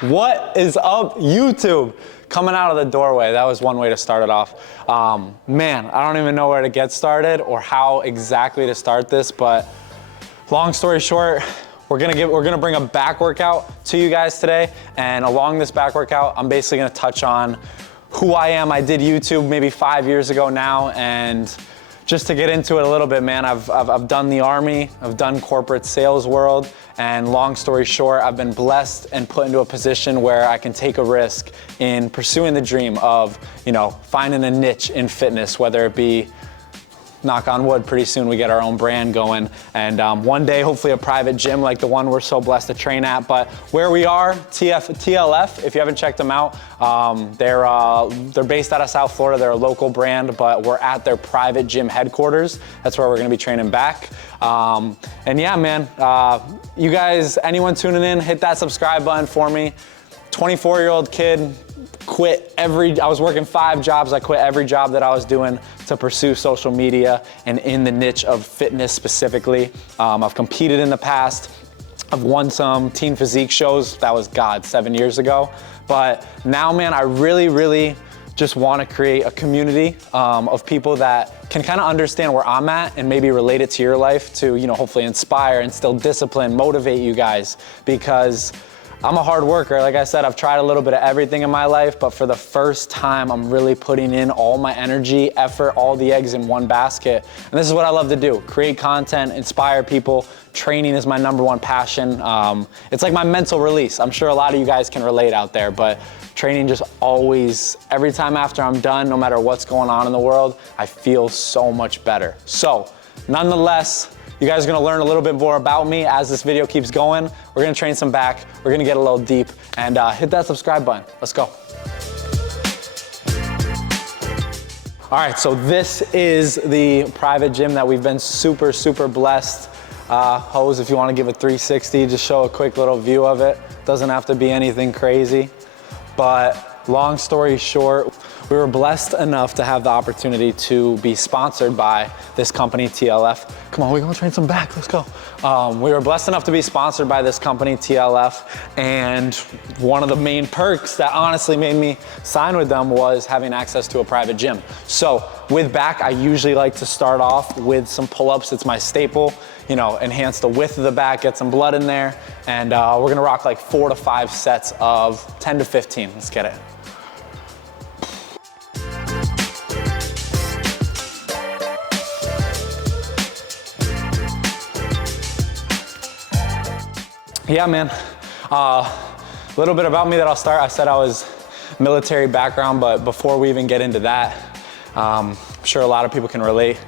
What is up, YouTube? Coming out of the doorway, that was one way to start it off. Man, I don't even know where to get started or how exactly to start this, but long story short, we're gonna bring a back workout to you guys today, and along this back workout, I'm basically gonna touch on who I am. I did YouTube maybe 5 years ago now, and just to get into it a little bit, man, I've done the Army, I've done corporate sales world, and long story short, I've been blessed and put into a position where I can take a risk in pursuing the dream of, finding a niche in fitness, whether it be, knock on wood, pretty soon we get our own brand going, and one day hopefully a private gym like the one we're so blessed to train at. But where we are, TLF, if you haven't checked them out, they're based out of South Florida. They're a local brand, but we're at their private gym headquarters. That's where we're gonna be training back. And yeah, man, you guys, anyone tuning in, hit that subscribe button for me. 24-year-old kid, I was working 5 jobs. I quit every job that I was doing to pursue social media and in the niche of fitness specifically. I've competed in the past. I've won some teen physique shows. That was, 7 years ago. But now, man, I really just want to create a community of people that can kind of understand where I'm at and maybe relate it to your life to, hopefully inspire, instill discipline, motivate you guys, because I'm a hard worker. Like I said, I've tried a little bit of everything in my life, but for the first time, I'm really putting in all my energy, effort, all the eggs in one basket. And this is what I love to do: create content, inspire people. Training is my #1 passion. It's like my mental release. I'm sure a lot of you guys can relate out there, but training just always, every time after I'm done, no matter what's going on in the world, I feel so much better. So, nonetheless, you guys are gonna learn a little bit more about me as this video keeps going. We're gonna train some back, we're gonna get a little deep, and hit that subscribe button. Let's go. All right, so this is the private gym that we've been super blessed. Hose, if you wanna give a 360, just show a quick little view of it. Doesn't have to be anything crazy, but long story short, we were blessed enough to have the opportunity to be sponsored by this company, TLF. Come on, we're gonna train some back, let's go. We were blessed enough to be sponsored by this company, TLF, and one of the main perks that honestly made me sign with them was having access to a private gym. So with back, I usually like to start off with some pull-ups. It's my staple, enhance the width of the back, get some blood in there, and we're gonna rock like 4 to 5 sets of 10 to 15, let's get it. Yeah, man, a little bit about me that I'll start. I said I was military background, but before we even get into that, I'm sure a lot of people can relate.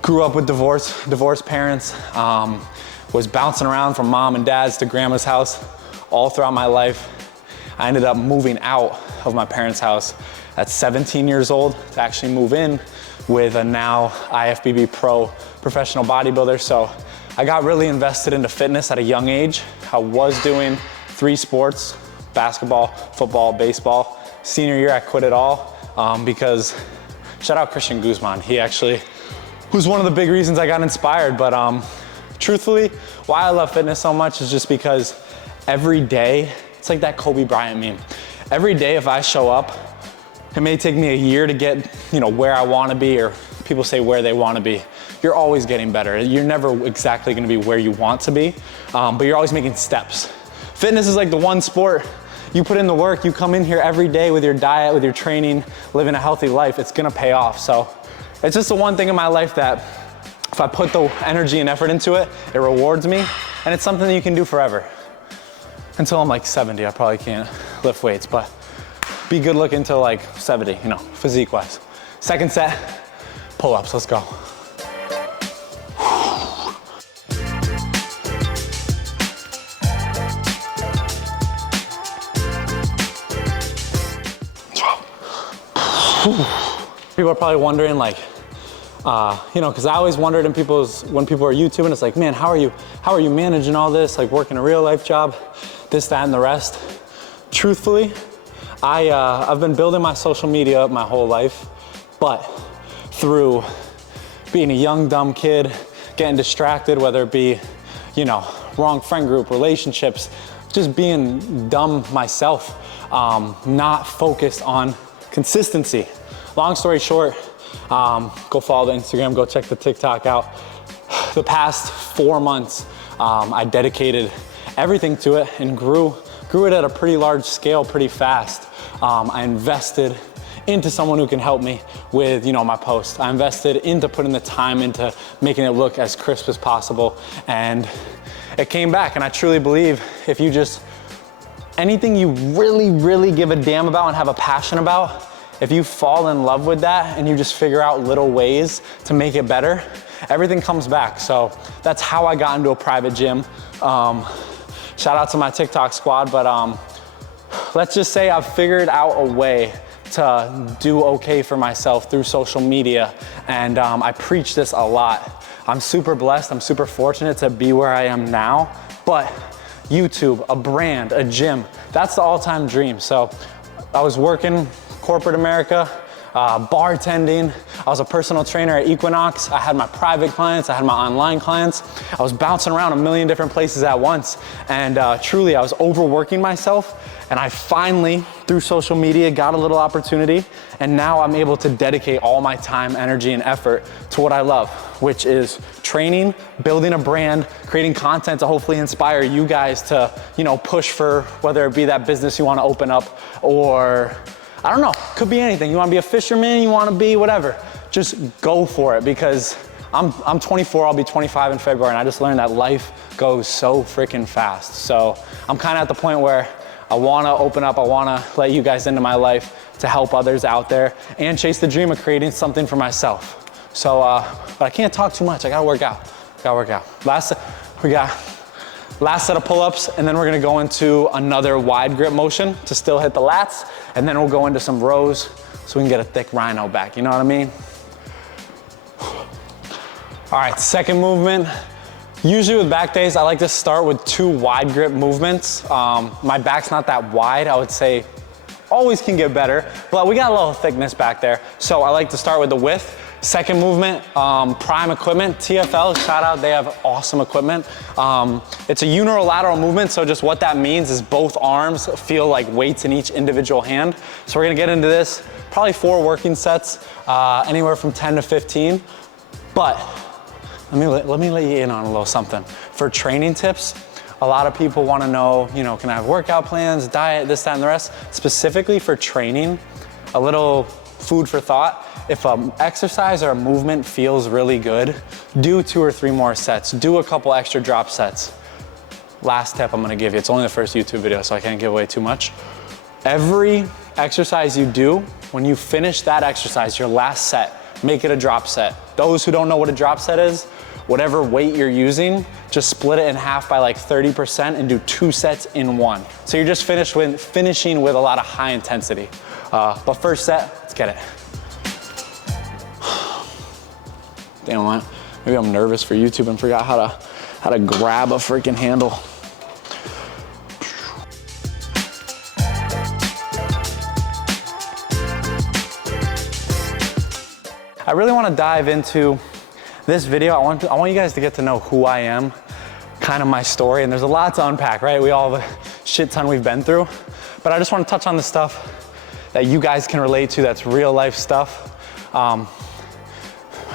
Grew up with divorced parents, was bouncing around from mom and dad's to grandma's house all throughout my life. I ended up moving out of my parents' house at 17 years old to actually move in with a now IFBB pro professional bodybuilder. So I got really invested into fitness at a young age. I was doing 3 sports: basketball, football, baseball. Senior year, I quit it all because, shout out Christian Guzman. He actually was one of the big reasons I got inspired. But truthfully, why I love fitness so much is just because every day, it's like that Kobe Bryant meme. Every day if I show up, it may take me a year to get where I want to be, or people say where they want to be. You're always getting better. You're never exactly gonna be where you want to be, but you're always making steps. Fitness is like the one sport, you put in the work, you come in here every day with your diet, with your training, living a healthy life, it's gonna pay off. So it's just the one thing in my life that if I put the energy and effort into it, it rewards me, and it's something that you can do forever. Until I'm like 70, I probably can't lift weights, but be good looking till like 70, physique wise. Second set, pull-ups, let's go. People are probably wondering, like, because I always wondered when people are YouTubing, it's like, man, how are you managing all this, like working a real life job, this, that, and the rest. Truthfully, I've been building my social media up my whole life, but through being a young, dumb kid, getting distracted, whether it be, wrong friend group, relationships, just being dumb myself, not focused on consistency. Long story short, go follow the Instagram, go check the TikTok out. The past 4 months, I dedicated everything to it and grew it at a pretty large scale pretty fast. I invested into someone who can help me with, my posts. I invested into putting the time into making it look as crisp as possible. And it came back, and I truly believe if you just, anything you really, really give a damn about and have a passion about, if you fall in love with that and you just figure out little ways to make it better, everything comes back. So that's how I got into a private gym. Shout out to my TikTok squad, but let's just say I've figured out a way to do okay for myself through social media, and I preach this a lot. I'm super blessed, I'm super fortunate to be where I am now, but YouTube, a brand, a gym, that's the all-time dream. So I was working corporate America, bartending. I was a personal trainer at Equinox. I had my private clients, I had my online clients. I was bouncing around a million different places at once. And truly, I was overworking myself. And I finally, through social media, got a little opportunity. And now I'm able to dedicate all my time, energy, and effort to what I love, which is training, building a brand, creating content to hopefully inspire you guys to, push for whether it be that business you want to open up, or I don't know, could be anything. You want to be a fisherman, you want to be whatever. Just go for it, because I'm 24, I'll be 25 in February, and I just learned that life goes so freaking fast. So I'm kind of at the point where I want to open up, I want to let you guys into my life to help others out there and chase the dream of creating something for myself. So, but I can't talk too much. I gotta work out. We got last set of pull-ups, and then we're gonna go into another wide grip motion to still hit the lats, and then we'll go into some rows so we can get a thick rhino back, you know what I mean? All right, second movement. Usually with back days, I like to start with 2 wide grip movements. My back's not that wide, I would say always can get better, but we got a little thickness back there. So I like to start with the width. Second movement, Prime equipment, TFL, shout out, they have awesome equipment. It's a unilateral movement, so just what that means is both arms feel like weights in each individual hand. So we're gonna get into this, probably 4 working sets, anywhere from 10 to 15. But let me let you in on a little something. For training tips, a lot of people wanna know, can I have workout plans, diet, this, that, and the rest? Specifically for training, a little food for thought. If an exercise or a movement feels really good, do 2 or 3 more sets. Do a couple extra drop sets. Last tip I'm gonna give you, it's only the first YouTube video, so I can't give away too much. Every exercise you do, when you finish that exercise, your last set, make it a drop set. Those who don't know what a drop set is, whatever weight you're using, just split it in half by like 30% and do 2 sets in 1. So you're just finishing with a lot of high intensity. But first set, let's get it. Damn, what? Maybe I'm nervous for YouTube and forgot how to grab a freaking handle. I really want to dive into this video. I want you guys to get to know who I am, kind of my story, and there's a lot to unpack, right? We all have a shit ton we've been through, but I just want to touch on the stuff that you guys can relate to, that's real life stuff.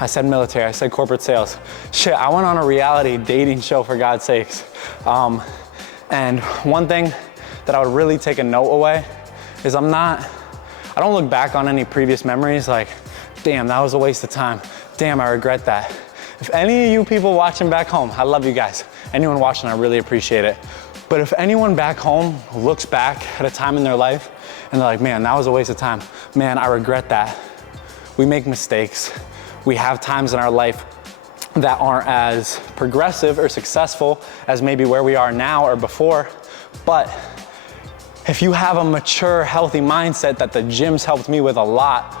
I said military, I said corporate sales. Shit, I went on a reality dating show, for God's sakes. And one thing that I would really take a note away is I don't look back on any previous memories like, damn, that was a waste of time. Damn, I regret that. If any of you people watching back home, I love you guys. Anyone watching, I really appreciate it. But if anyone back home looks back at a time in their life and they're like, man, that was a waste of time. Man, I regret that. We make mistakes. We have times in our life that aren't as progressive or successful as maybe where we are now or before. But if you have a mature, healthy mindset that the gym's helped me with a lot,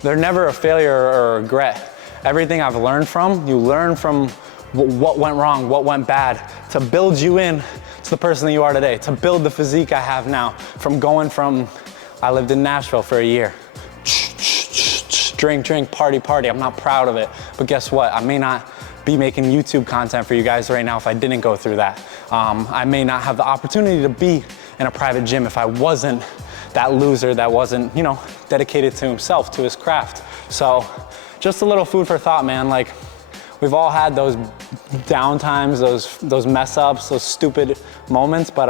they're never a failure or a regret. Everything I've learned from, you learn from what went wrong, what went bad, to build you in to the person that you are today, to build the physique I have now, from going from, I lived in Nashville for a year. Drink, party. I'm not proud of it, but guess what? I may not be making YouTube content for you guys right now if I didn't go through that. I may not have the opportunity to be in a private gym if I wasn't that loser that wasn't, you know, dedicated to himself, to his craft. So just a little food for thought, man. Like, we've all had those down times, those mess ups, those stupid moments, but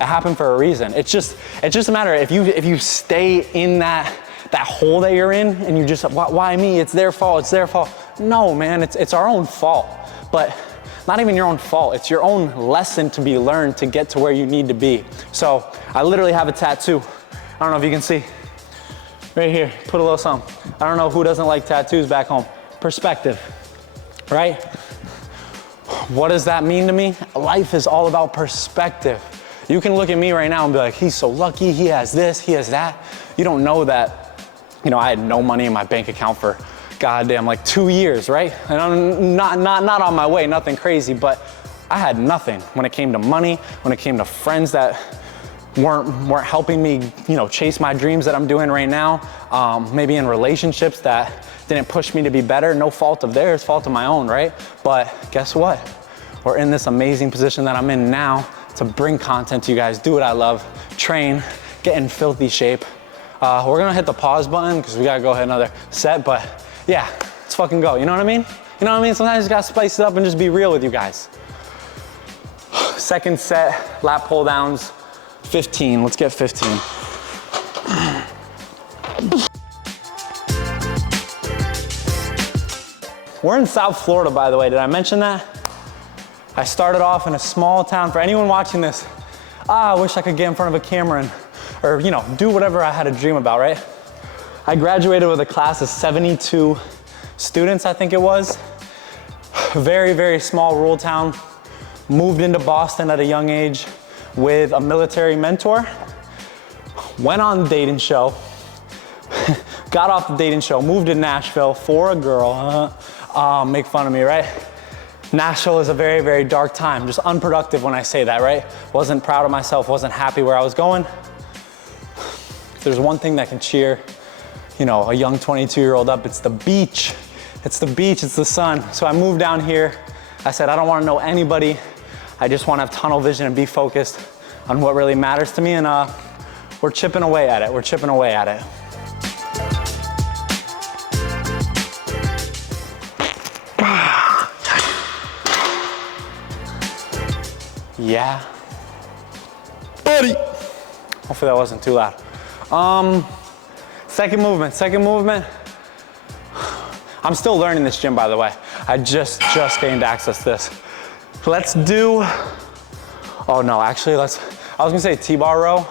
it happened for a reason. It's just a matter of if you stay in that hole that you're in and you just, why me? It's their fault, it's their fault. No, man, it's our own fault. But not even your own fault, it's your own lesson to be learned to get to where you need to be. So I literally have a tattoo. I don't know if you can see. Right here, put a little something. I don't know who doesn't like tattoos back home. Perspective, right? What does that mean to me? Life is all about perspective. You can look at me right now and be like, he's so lucky, he has this, he has that. You don't know that, you know, I had no money in my bank account for goddamn like 2 years, right? And I'm not on my way, nothing crazy, but I had nothing when it came to money, when it came to friends that weren't helping me, you know, chase my dreams that I'm doing right now. Maybe in relationships that didn't push me to be better, no fault of theirs, fault of my own, right? But guess what? We're in this amazing position that I'm in now to bring content to you guys, do what I love, train, get in filthy shape. We're gonna hit the pause button because we gotta go hit another set, but yeah, let's fucking go, you know what I mean? You know what I mean? Sometimes you gotta spice it up and just be real with you guys. Second set, lat pull downs, 15, let's get 15. We're in South Florida, by the way, did I mention that? I started off in a small town. For anyone watching this, I wish I could get in front of a camera and, or you know, do whatever I had a dream about, right? I graduated with a class of 72 students, I think it was. Very, very small rural town. Moved into Boston at a young age with a military mentor. Went on the dating show. Got off the dating show, moved to Nashville for a girl. Make fun of me, right? Nashville is a very, very dark time. Just unproductive when I say that, right? Wasn't proud of myself, wasn't happy where I was going. If there's one thing that can cheer, you know, a young 22-year-old up, it's the beach. It's the beach, it's the sun. So I moved down here. I said, I don't want to know anybody. I just want to have tunnel vision and be focused on what really matters to me. And we're chipping away at it. We're chipping away at it. Yeah. Buddy. Hopefully that wasn't too loud. Second movement. I'm still learning this gym, by the way. I just gained access to this. Let's do, oh no, actually I was gonna say T-bar row,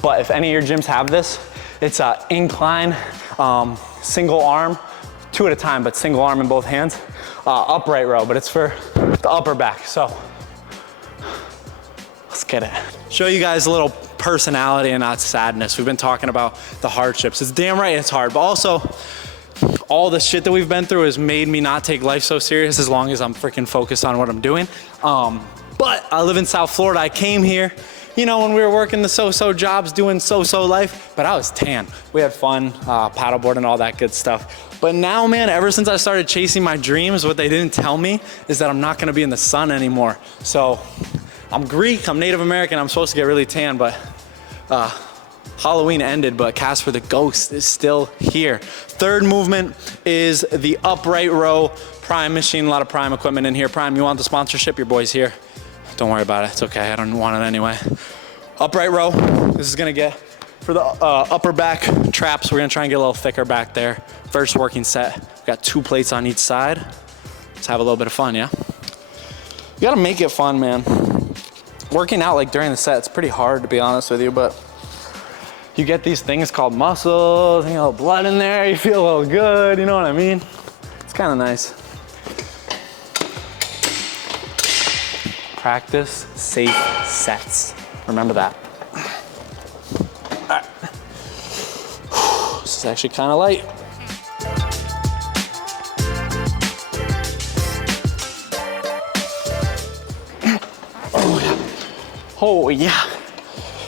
but if any of your gyms have this, it's an incline, single arm, 2 at a time, but single arm in both hands, upright row, but it's for the upper back, so let's get it. Show you guys a little personality and not sadness. We've been talking about the hardships. It's damn right it's hard, but also all the shit that we've been through has made me not take life so serious as long as I'm freaking focused on what I'm doing. But I live in South Florida. I came here, you know, when we were working the so-so jobs, doing so-so life, but I was tan. We had fun, paddleboard and all that good stuff. But now, man, ever since I started chasing my dreams, what they didn't tell me is that I'm not gonna be in the sun anymore. So I'm Greek, I'm Native American, I'm supposed to get really tan, but Halloween ended, but Casper the Ghost is still here. Third movement is the upright row. Prime machine, a lot of Prime equipment in here. Prime, you want the sponsorship? Your boy's here. Don't worry about it, it's okay, I don't want it anyway. Upright row, this is gonna get, for the upper back traps, we're gonna try and get a little thicker back there. First working set, we got 2 plates on each side. Let's have a little bit of fun, yeah? You gotta make it fun, man. Working out like during the set, it's pretty hard to be honest with you, but you get these things called muscles, and you know, blood in there, you feel a little good, you know what I mean? It's kind of nice. Practice safe sets. Remember that. All right. This is actually kind of light. Oh yeah. Oh yeah.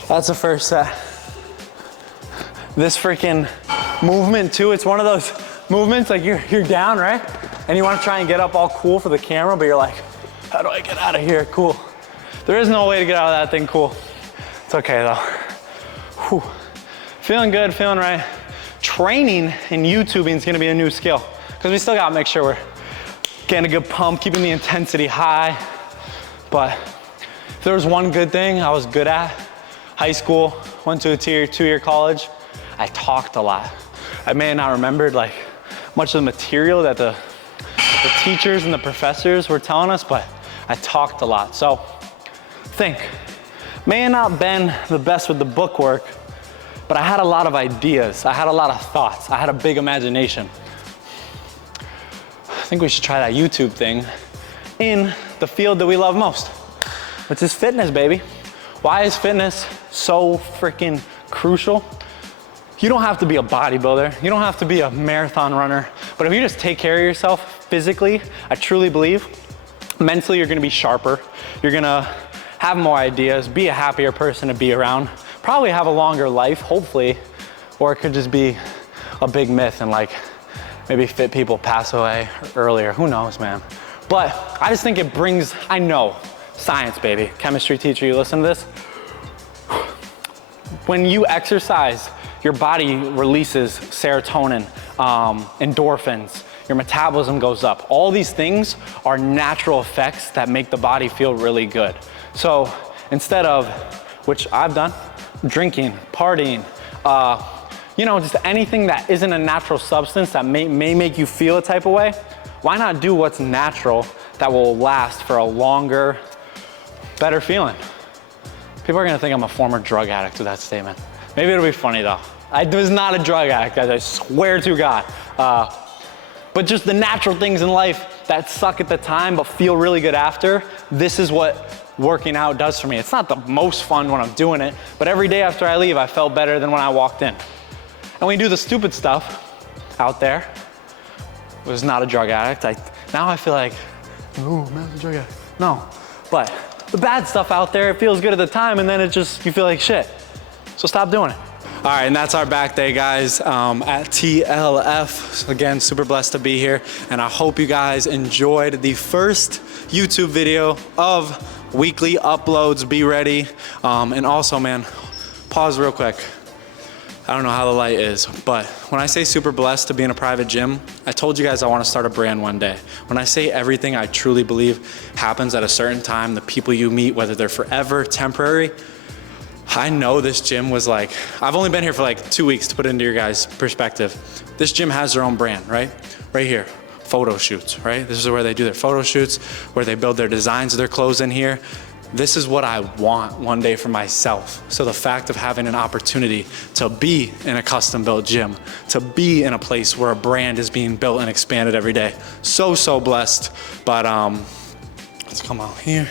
That's the first set. This freaking movement too, it's one of those movements like you're down, right? And you want to try and get up all cool for the camera, but you're like, how do I get out of here? Cool. There is no way to get out of that thing cool. It's okay though. Whew. Feeling good, feeling right. Training and YouTubing is gonna be a new skill because we still gotta make sure we're getting a good pump, keeping the intensity high. But if there was one good thing I was good at, high school, went to a two-year college, I talked a lot. I may have not remembered like much of the material that the teachers and the professors were telling us, but I talked a lot. So think, may have not been the best with the book work, but I had a lot of ideas. I had a lot of thoughts. I had a big imagination. I think we should try that YouTube thing in the field that we love most, which is fitness, baby. Why is fitness so freaking crucial? You don't have to be a bodybuilder. You don't have to be a marathon runner. But if you just take care of yourself physically, I truly believe, mentally you're gonna be sharper. You're gonna have more ideas, be a happier person to be around, probably have a longer life, hopefully, or it could just be a big myth and like maybe fit people pass away earlier. Who knows, man? But I just think it brings, I know, science, baby. Chemistry teacher, you listen to this? When you exercise, your body releases serotonin, endorphins, your metabolism goes up. All these things are natural effects that make the body feel really good. So instead of, which I've done, drinking, partying, you know, just anything that isn't a natural substance that may make you feel a type of way, why not do what's natural that will last for a longer, better feeling? People are gonna think I'm a former drug addict with that statement. Maybe it'll be funny though. I was not a drug addict, guys, I swear to God. But just the natural things in life that suck at the time but feel really good after, this is what working out does for me. It's not the most fun when I'm doing it, but every day after I leave, I felt better than when I walked in. And when you do the stupid stuff out there, I was not a drug addict. Now I feel like, oh, man, I'm a drug addict. No, but the bad stuff out there, it feels good at the time and then it just, you feel like shit. So stop doing it. All right, and that's our back day, guys, at TLF. So again, super blessed to be here. And I hope you guys enjoyed the first YouTube video of weekly uploads. Be ready. And also, man, pause real quick. I don't know how the light is, but when I say super blessed to be in a private gym, I told you guys I want to start a brand one day. When I say everything I truly believe happens at a certain time, the people you meet, whether they're forever, temporary, I know this gym was like, I've only been here for like 2 weeks to put it into your guys' perspective. This gym has their own brand, right? Right here, photo shoots, right? This is where they do their photo shoots, where they build their designs of their clothes in here. This is what I want one day for myself. So the fact of having an opportunity to be in a custom built gym, to be in a place where a brand is being built and expanded every day. So, so blessed. But let's come out here.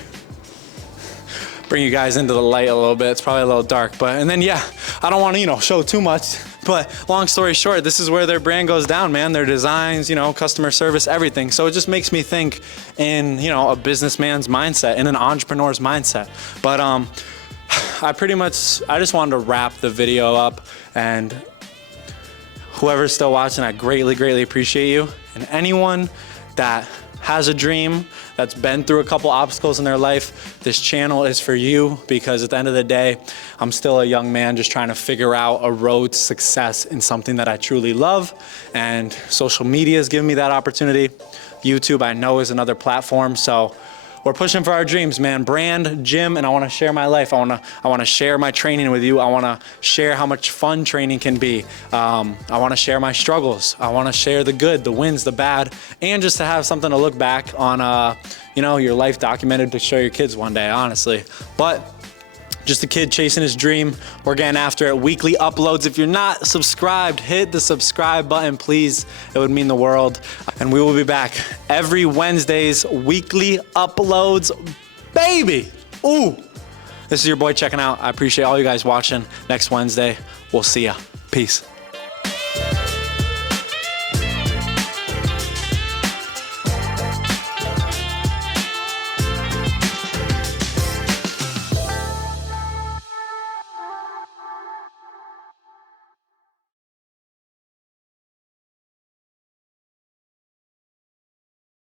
Bring you guys into the light a little bit. It's probably a little dark, but, and then yeah, I don't want to, you know, show too much, but long story short, this is where their brand goes down, man. Their designs, you know, customer service, everything. So it just makes me think in, you know, a businessman's mindset, in an entrepreneur's mindset. But I just wanted to wrap the video up, and whoever's still watching, I greatly, greatly appreciate you. And anyone that has a dream, that's been through a couple obstacles in their life, this channel is for you, because at the end of the day, I'm still a young man just trying to figure out a road to success in something that I truly love, and social media has given me that opportunity. YouTube, I know, is another platform, so we're pushing for our dreams, man. Brand, gym, and I wanna share my life. I wanna share my training with you. I wanna share how much fun training can be. I wanna share my struggles. I wanna share the good, the wins, the bad, and just to have something to look back on, you know, your life documented to show your kids one day, honestly. But just a kid chasing his dream. We're getting after it. Weekly uploads. If you're not subscribed, hit the subscribe button, please. It would mean the world. And we will be back every Wednesdays, weekly uploads, baby. Ooh. This is your boy checking out. I appreciate all you guys watching. Next Wednesday, we'll see ya. Peace.